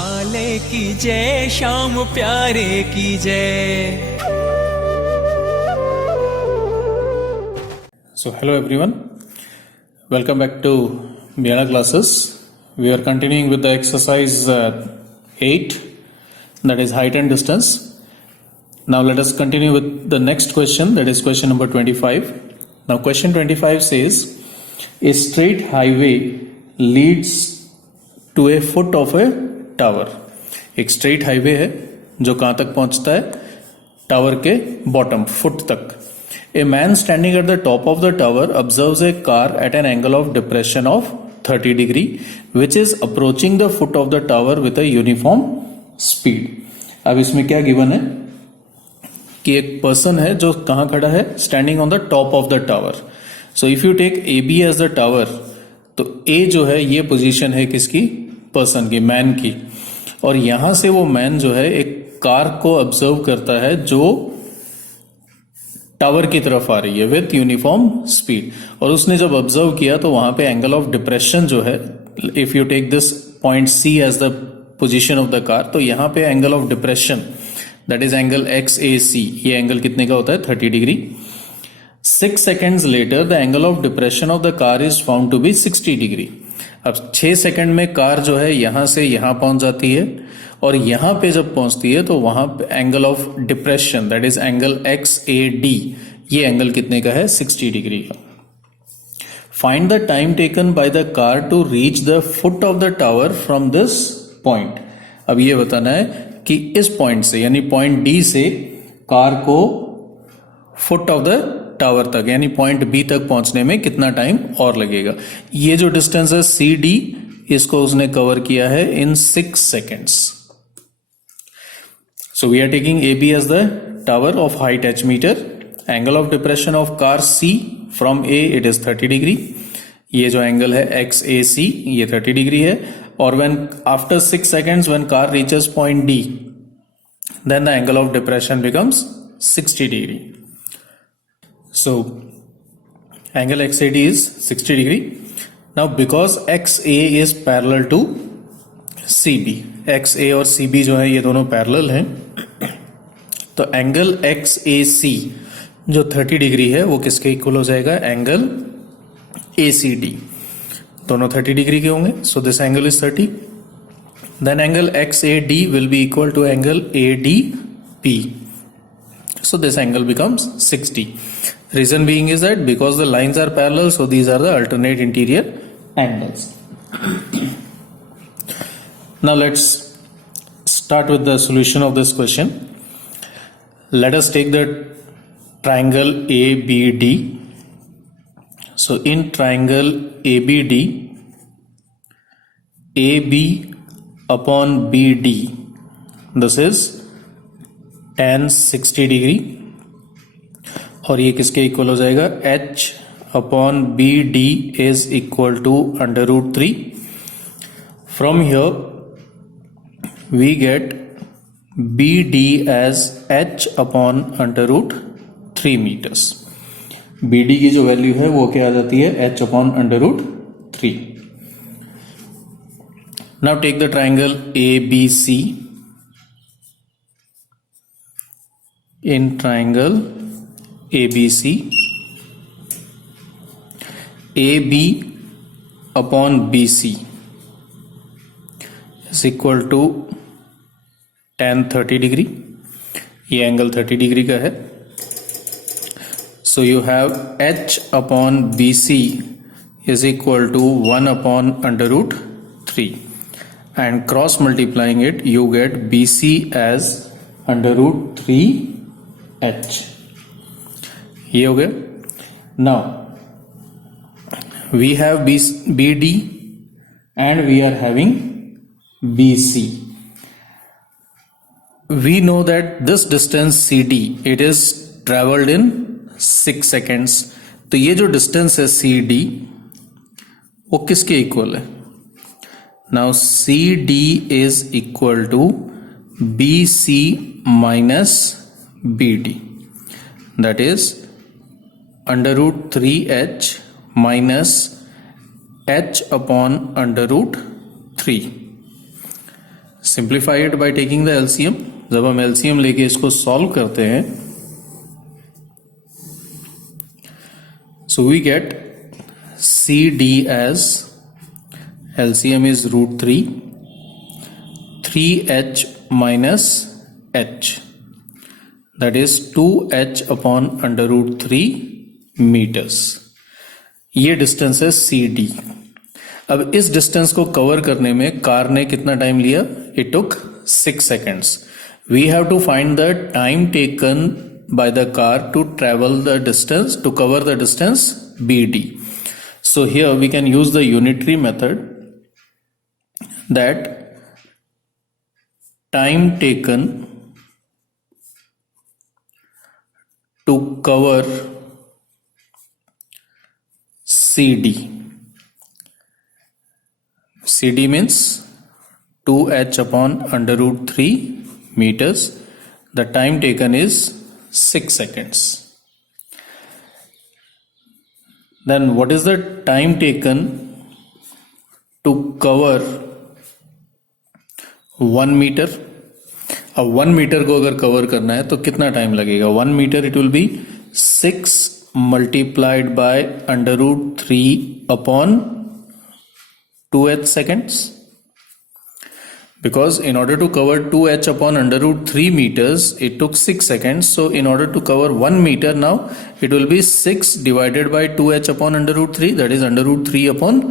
वाले की जय, श्याम प्यारे की जय। So hello everyone, welcome back to Biyana classes. We are continuing with the exercise 8, that is height and distance. Now let us continue with the next question, that is question number 25. Now question 25 says, a straight highway leads to a foot of a tower. एक straight highway है जो कहाँ तक पहुँचता है, tower के bottom foot तक. A man standing at the top of the tower observes a car at an angle of depression of 30 degree which is approaching the foot of the tower with a uniform speed. अब इसमें क्या given है कि एक person है जो कहाँ खड़ा है, standing on the top of the tower. So if you take a B as the tower, तो ए जो है ये पोजीशन है किसकी, पर्सन की, मैन की. और यहां से वो मैन जो है एक कार को ऑब्जर्व करता है जो टावर की तरफ आ रही है विथ यूनिफॉर्म स्पीड. और उसने जब ऑब्जर्व किया तो वहां पे एंगल ऑफ डिप्रेशन जो है, if you take this point C as the position of the car, तो यहां पे angle of depression that is angle XAC, ये एंगल कितने का होता है, 30 degree. 6 seconds later the angle of depression of the car is found to be 60 degree. अब 6 second में कार जो है यहां से यहां पहुंच जाती है और यहां पे जब पहुंचती है तो वहां पे angle of depression that is angle XAD, ये एंगल कितने का है, 60 डिग्री का. Find the time taken by the car to reach the foot of the tower from this point. अब ये बताना है कि इस पॉइंट से यानी पॉइंट डी से कार को फुट ऑफ द टावर तक यानी पॉइंट बी तक पहुंचने में कितना टाइम और लगेगा. ये जो डिस्टेंस है CD, इसको उसने कवर किया है इन 6 seconds. So we are taking AB as the tower of height h meter. Angle of depression of car C from A, it is 30 degree. ये जो एंगल है XAC, ये 30 डिग्री है. और when after 6 seconds when car reaches point D, then the angle of depression becomes 60 degree. So angle XAD is 60 degree. Now because XA is parallel to CB, XA और CB जो है ये दोनों parallel हैं, तो angle XAC जो 30 degree है वो किसके इक्वल हो जाएगा, एंगल ACD. दोनों 30 डिग्री के होंगे. So this angle is 30. Then angle XAD will be equal to angle ADP. So this angle becomes 60. Reason being is that because the lines are parallel, so these are the alternate interior angles. Now let's start with the solution of this question. Let us take the triangle ABD. So in triangle ABD, AB upon BD, this is tan 60 degree. और ये किसके equal हो जाएगा, H upon BD is equal to √3. From here we get BD as H अपॉन √3 meters. BD की जो value है वो क्या आ जाती है, H अपॉन √3. Now take the triangle ABC. In triangle ABC, AB upon BC is equal to tan 30 degree. ये एंगल 30 डिग्री का है. So you have H upon BC is equal to 1 upon √3 and cross multiplying it you get BC as √3H. ये हो गया. Now we have BD and we are having BC. We know that this distance CD, it is traveled in 6 seconds. तो ये जो distance है CD वो किसके equal है. Now CD is equal to BC minus BD, that is √3H minus H upon √3. Simplify it by taking the LCM. जब हम LCM लेके इसको सॉल्व करते हैं, so we get CD as LCM is root 3, 3h minus h, that is 2h upon under root 3 meters. ये distance है CD. अब इस डिस्टेंस को कवर करने में कार ने कितना टाइम लिया? It took 6 seconds. We have to find the time taken by the car to travel the distance, to cover the distance BD. So here we can use the unitary method, that time taken to cover CD. CD means 2h upon under root 3 meters. The time taken is 6 seconds. Then what is the time taken to cover 1 meter? अब 1 metre को अगर cover करना है तो कितना time लगेगा? 1 meter it will be 6 multiplied by under root 3 upon 2h seconds. Because in order to cover 2h upon under root 3 meters, it took 6 seconds. So in order to cover 1 meter now, it will be 6 divided by 2h upon under root 3, that is under root 3 upon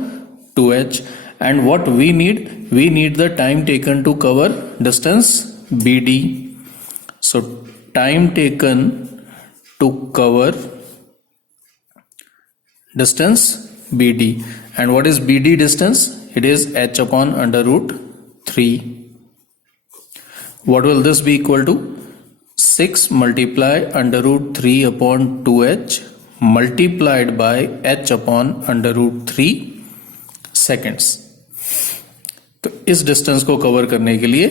2h. And what we need the time taken to cover distance BD. So time taken to cover distance BD. And what is BD distance? It is h upon under root 3. What will this be equal to? 6 multiply under root 3 upon 2h multiplied by h upon under root 3 seconds. तो इस distance को cover करने के लिए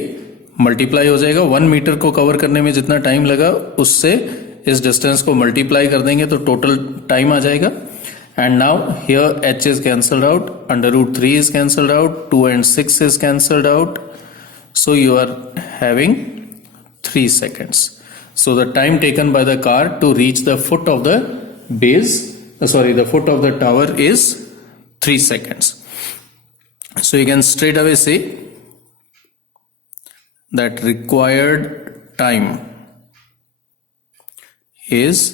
multiply हो जाएगा. 1 metre को cover करने में जितना टाइम लगा उससे इस डिस्टेंस को मल्टीप्लाई कर देंगे तो टोटल टाइम आ जाएगा. And now here h is cancelled out, under root 3 is cancelled out, 2 and 6 is cancelled out. So you are having 3 seconds. So the time taken by the car to reach the foot of the base, the foot of the tower is 3 seconds. So you can straight away say that required time is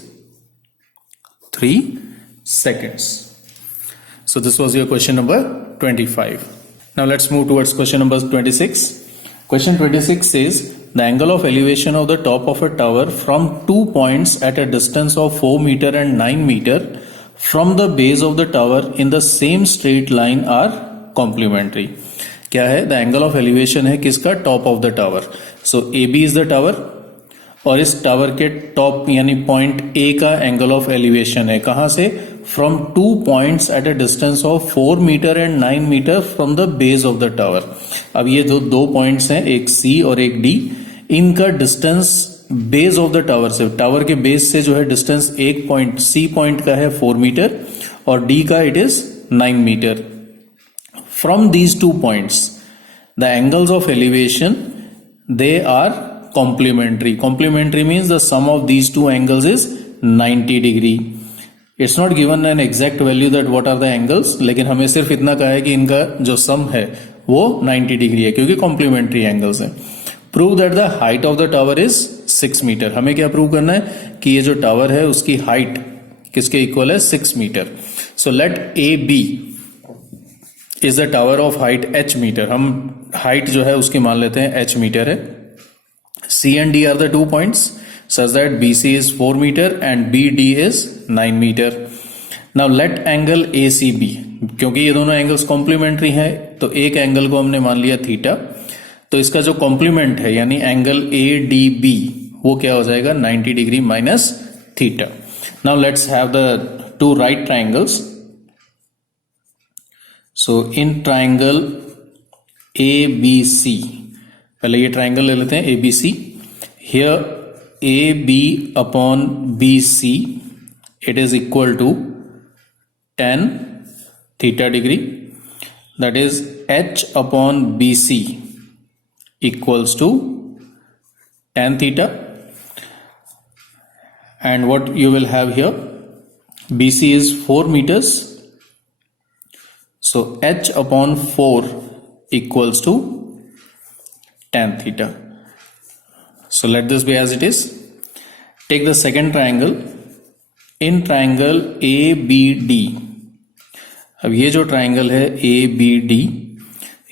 3 seconds. So this was your question number 25. Now let's move towards question number 26. Question 26 says the angle of elevation of the top of a tower from 2 points at a distance of 4 meter and 9 meter from the base of the tower in the same straight line are complementary. क्या है? The angle of elevation है किसका? Top of the tower. So AB is the tower और इस tower के top यानी point A का angle of elevation है कहां से? From 2 points at a distance of 4 meter and 9 meter from the base of the tower. अब ये जो 2 पॉइंट्स हैं, एक सी और एक डी, इनका distance base of the tower से, टावर के बेस से जो है डिस्टेंस एक पॉइंट सी पॉइंट का है 4 मीटर और डी का it is 9 meter. From these 2 points the angles of elevation they are complementary. Complementary means the sum of these two angles is 90 degree. It's not given an exact value that what are the angles, लेकिन हमें सिर्फ इतना कहा है कि इनका जो sum है वो 90 डिग्री है क्योंकि complementary angles है. Prove that the height of the tower is 6 meter. हमें क्या प्रूव करना है कि ये जो टावर है उसकी हाइट किसके इक्वल है? 6 meter. So let AB is the tower of height h meter. हम हाइट जो है उसकी मान लेते हैं h मीटर है. C and D are the 2 points such that BC is 4 meter and BD is 9 meter. Now let angle ACB, क्योंकि ये दोनों एंगल्स कॉम्प्लीमेंट्री हैं तो एक एंगल को हमने मान लिया थीटा, तो इसका जो कॉम्प्लीमेंट है यानी एंगल ADB वो क्या हो जाएगा? 90 degree minus theta. Now let's have the 2 right triangles. So in triangle ABC, पहले ये ट्राइंगल ले लेते हैं ABC. Here AB upon BC it is equal to tan theta degree, that is H upon BC equals to tan theta, and what you will have here, BC is 4 meters, so h upon 4 equals to tan theta. So let this be as it is. Take the second triangle. In triangle ABD, अब ये जो triangle है ABD,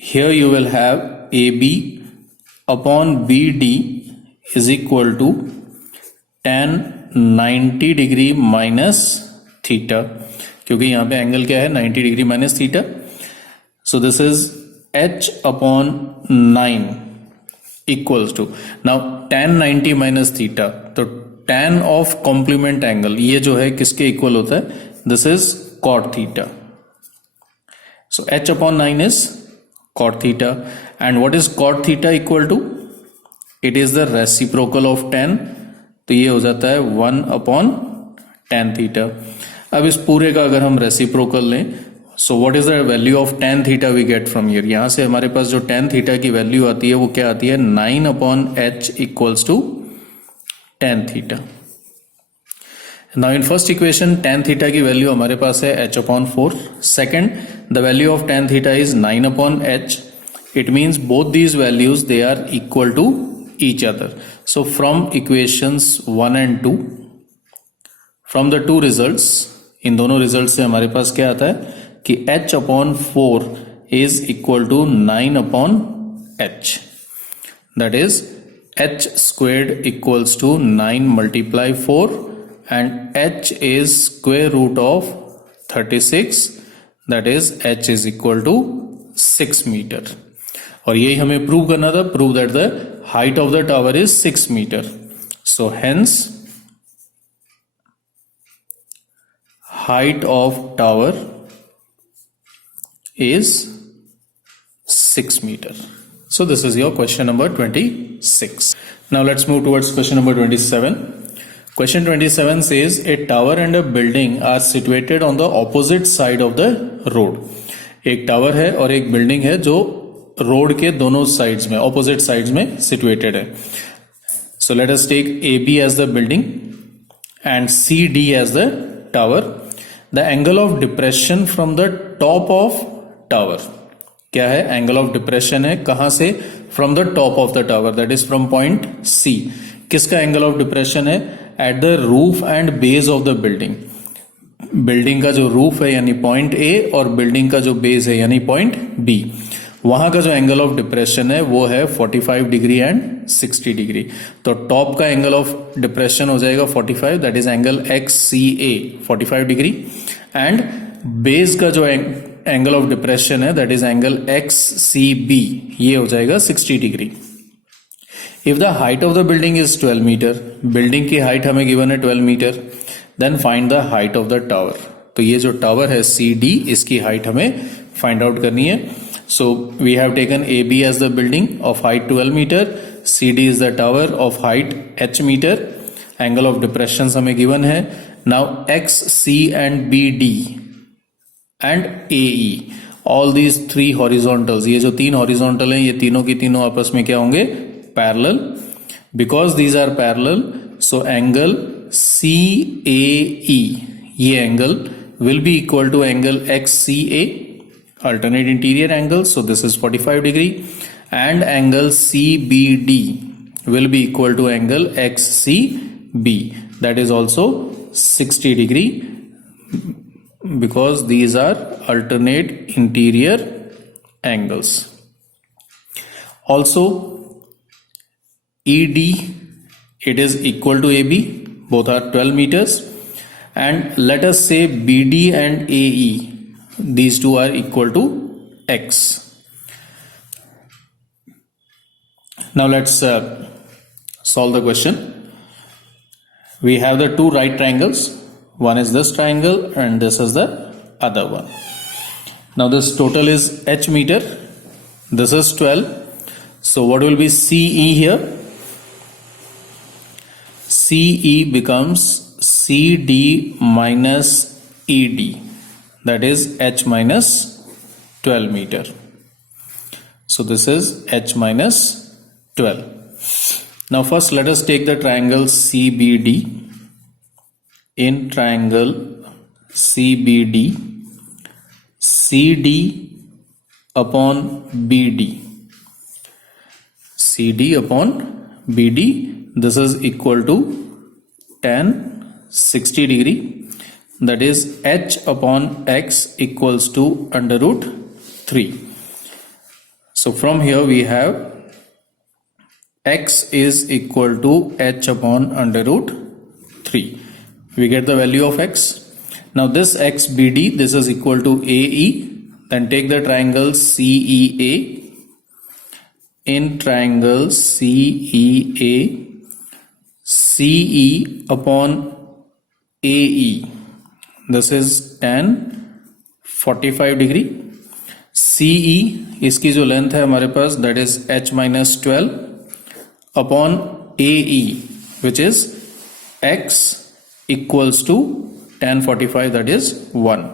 here you will have AB upon BD is equal to tan 90 degree minus theta, क्योंकि यहाँ पे angle क्या है 90 degree minus theta. So this is h upon 9 equals to, now tan 90 minus theta, तो tan of complement angle ये जो है किसके इक्वल होता है, this is cot theta. So h upon 9 is cot theta, and what is cot theta equal to, it is the reciprocal of tan, तो ये हो जाता है 1 अपॉन tan थीटा. अब इस पूरे का अगर हम रेसिप्रोकल लें, so what is the value of tan theta we get from here, यहां से हमारे पास जो tan थीटा की वैल्यू आती है वो क्या आती है, 9 upon h equals to tan theta. Now in first equation tan theta की वैल्यू हमारे पास है h upon 4. Second, the value of tan theta is 9 upon h. It means both these values they are equal to each other. So from equations 1 and 2, from the two results, इन दोनों result से हमारे पास क्या आता है कि h upon 4 is equal to 9 upon h. That is h squared equals to 9 multiply 4, and h is square root of 36, that is h is equal to 6 meter. और यही हमें प्रूव करना था, prove that the height of the tower is 6 meter. So hence height of tower is 6 meter. So this is your question number 26. Now let's move towards question number 27. Question 27 says a tower and a building are situated on the opposite side of the road. एक tower है और एक building है जो road के दोनों sides में, opposite sides में सिचुएटेड है. So let us take AB as the building and CD as the tower. The angle of depression from the top of tower, क्या है, एंगल ऑफ डिप्रेशन है कहां से, from the top of the tower, that is from point C. किसका angle of depression है, at the roof and base of the building. Building का जो roof है यानी पॉइंट A और बिल्डिंग का जो बेस है यानी पॉइंट B, वहां का जो एंगल ऑफ डिप्रेशन है वो है 45 डिग्री एंड 60 डिग्री. तो टॉप का एंगल ऑफ डिप्रेशन हो जाएगा 45, that is angle XCA 45 degree, and बेस का जो एंगल ऑफ डिप्रेशन है दैट इज एंगल XCB, ये हो जाएगा 60 degree. If the height of the building is 12 meter, building की हाइट हमें गिवन है 12 meter, then find the height of the tower. तो ये जो टावर है CD, इसकी हाइट हमें फाइंड आउट करनी है. So we have taken AB as the building of height 12 meter, CD is the tower of height h meter. Angle of depression हमें given है. Now X, C and BD and AE, all these three horizontals, ये जो तीन horizontal हैं ये तीनों की तीनों आपस में क्या होंगे, parallel. Because these are parallel, so angle CAE, ये angle will be equal to angle XCA, alternate interior angle, so this is 45 degree, and angle CBD will be equal to angle XCB, that is also 60 degree, because these are alternate interior angles. Also ED, it is equal to AB, both are 12 meters, and let us say BD and AE, these two are equal to X. Now let's solve the question. We have the two right triangles, one is this triangle and this is the other one. Now this total is h meter, this is 12, so what will be CE here, CE becomes CD minus ED, that is h minus 12 meter. So this is h minus 12. Now first let us take the triangle CBD. In triangle CBD, CD upon BD, CD upon BD, this is equal to tan 60 degree, that is H upon X equals to under root 3. So from here we have X is equal to H upon under root 3. We get the value of X. Now this XBD, this is equal to AE. Then take the triangle CEA. In triangle CEA, CE upon AE, this is tan 45 degree. CE, इसकी जो length है हमारे पास, that is H minus 12 upon AE, which is X equals to tan 45, that is 1.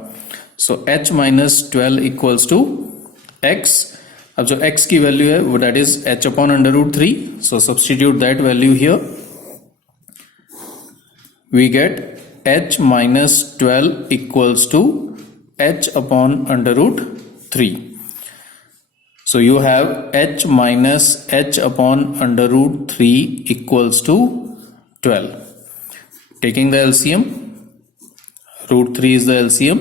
So H minus 12 equals to X. अब जो X की value है वो that is H upon under root 3. So substitute that value here. We get H minus 12 equals to H upon under root 3. So you have H minus H upon under root 3 equals to 12. Taking the LCM, root 3 is the LCM,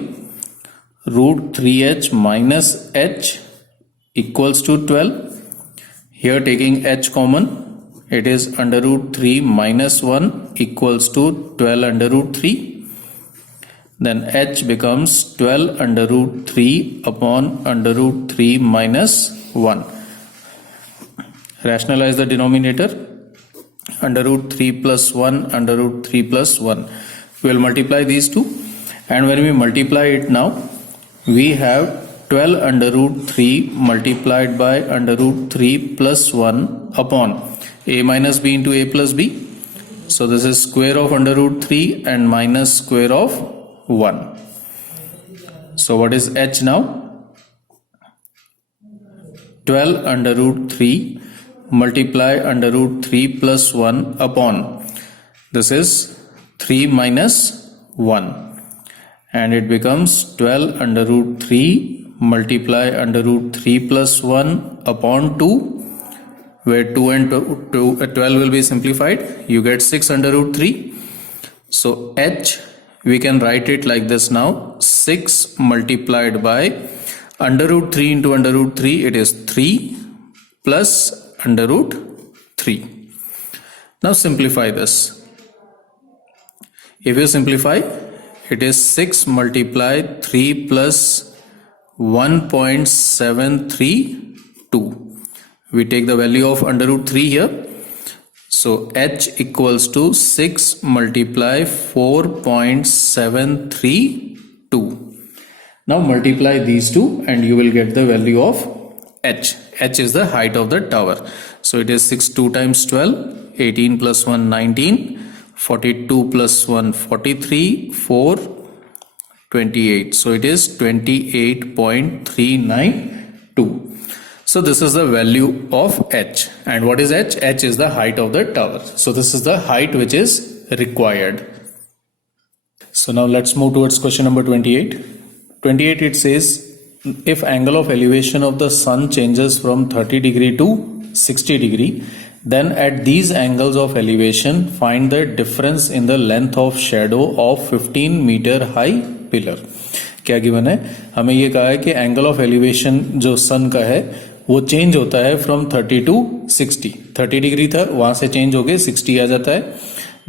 root 3H minus H equals to 12. Here taking H common, it is under root 3 minus 1 equals to 12 under root 3. Then H becomes 12 under root 3 upon under root 3 minus 1. Rationalize the denominator. Under root 3 plus 1, under root 3 plus 1. We will multiply these two. And when we multiply it now, we have 12 under root 3 multiplied by under root 3 plus 1 upon a minus b into a plus b. So this is square of under root 3 and minus square of 1. So what is H now? 12 under root 3 multiply under root 3 plus 1 upon, this is 3 minus 1, and it becomes 12 under root 3 multiply under root 3 plus 1 upon 2, where 2 and 12 will be simplified. You get 6 under root 3. So H, we can write it like this now, 6 multiplied by under root 3 into under root 3, it is 3 plus under root 3. Now simplify this. If you simplify, it is 6 multiplied 3 plus 1.732. We take the value of under root 3 here. So H equals to 6 multiply 4.732. Now multiply these two and you will get the value of H. H is the height of the tower. So it is 6 2 times 12, 18 plus 1 19, 42 plus 1 43, 4 28. So it is 28.392. So this is the value of H. And what is H? H is the height of the tower. So this is the height which is required. So now let's move towards question number 28. 28, it says, if angle of elevation of the sun changes from 30 degree to 60 degree, then at these angles of elevation find the difference in the length of shadow of 15 meter high pillar. क्या given है? हमें ये कहा है कि angle of elevation जो सन का है वो चेंज होता है फ्रॉम 30 टू 60. 30 डिग्री था, वहां से चेंज हो गए 60 आ जाता है.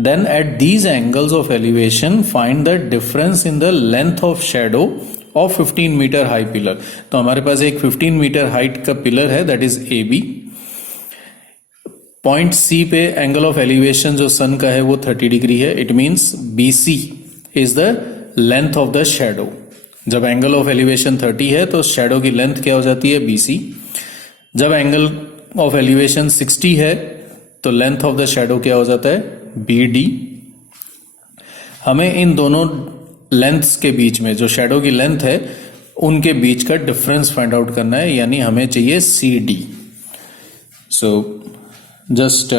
Then at these angles of elevation find the difference in the length of shadow of 15 meter high pillar. तो हमारे पास एक 15 मीटर हाइट का पिलर है, that is A B. Point C पे एंगल ऑफ एलिवेशन जो सन का है वो 30 डिग्री है. It means B C is the length of the shadow. जब एंगल ऑफ एलिवेशन 30 है तो शेडो की लेंथ क्या हो जाती है? B C. जब एंगल ऑफ एलिवेशन 60 है तो लेंथ ऑफ द शेडो क्या हो जाता है? B D. हमें इन दोनों लेंथ्स के बीच में जो शेडो की लेंथ है उनके बीच का डिफरेंस फाइंड आउट करना है, यानी हमें चाहिए C D. So just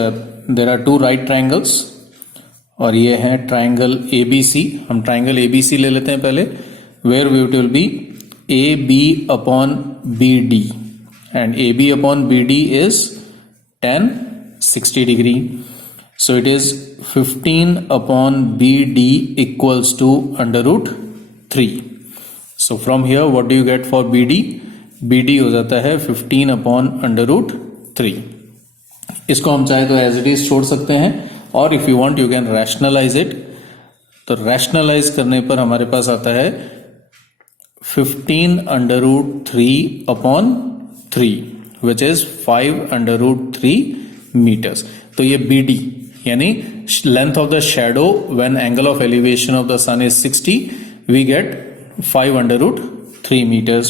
there are two right triangles और ये है ट्राइंगल ABC. हम ट्राइंगल ABC ले लेते हैं पहले, where we will be AB upon BD and AB upon BD is tan 60 degree. So it is 15 upon BD equals to under root 3. So from here what do you get for BD? BD हो जाता है 15 upon under root 3. इसको हम चाहे तो as it is छोड़ सकते हैं और if you want you can rationalise it. तो रैशनलाइज करने पर हमारे पास आता है 15 under root 3 upon 3 which is 5 under root 3 meters. तो ये BD यानी length of the shadow when angle of elevation of the sun is 60, we get 5 under root 3 meters.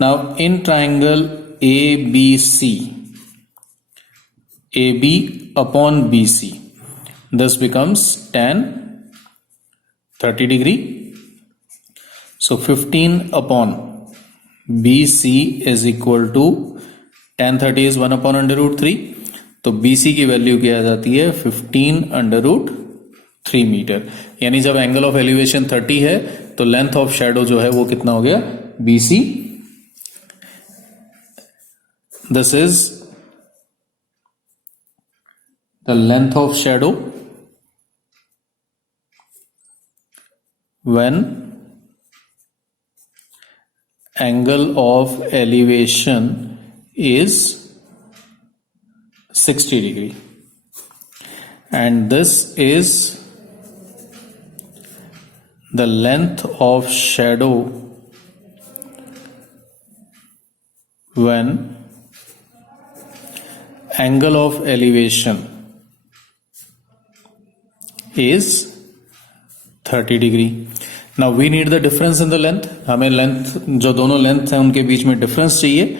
Now in triangle ABC, AB upon BC, this becomes tan 30 degree. So 15 upon BC is equal to tan 30 is 1 upon under root 3. तो BC की value क्या आ जाती है 15 under root 3 metre. यानी जब angle of elevation 30 है तो length of shadow जो है वो कितना हो गया BC. This is the length of shadow when angle of elevation is 60 degree and this is the length of shadow when angle of elevation is 30 degree. Now we need the difference in the length. हमें length जो दोनों length है उनके बीच में difference चाहिए.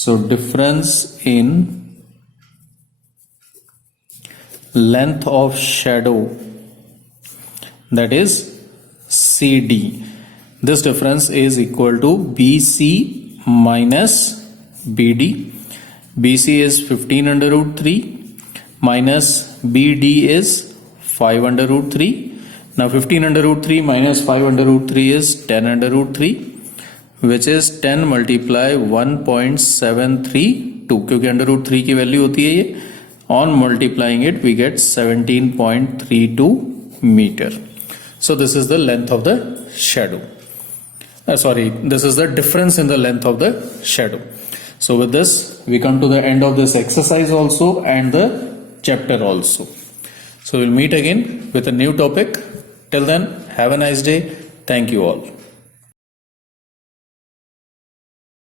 So difference in length of shadow, that is CD. This difference is equal to BC minus BD. BC is 15 under root 3 minus BD is 5 under root 3. Now 15 under root 3 minus 5 under root 3 is 10 under root 3, which is 10 multiply 1.732 क्योंकि under root 3 की value होती है ये. On multiplying it we get 17.32 meter. So this is the length of the shadow. This is the difference in the length of the shadow. So with this we come to the end of this exercise also and the chapter also. So we'll meet again with a new topic. Till then, have a nice day. Thank you all.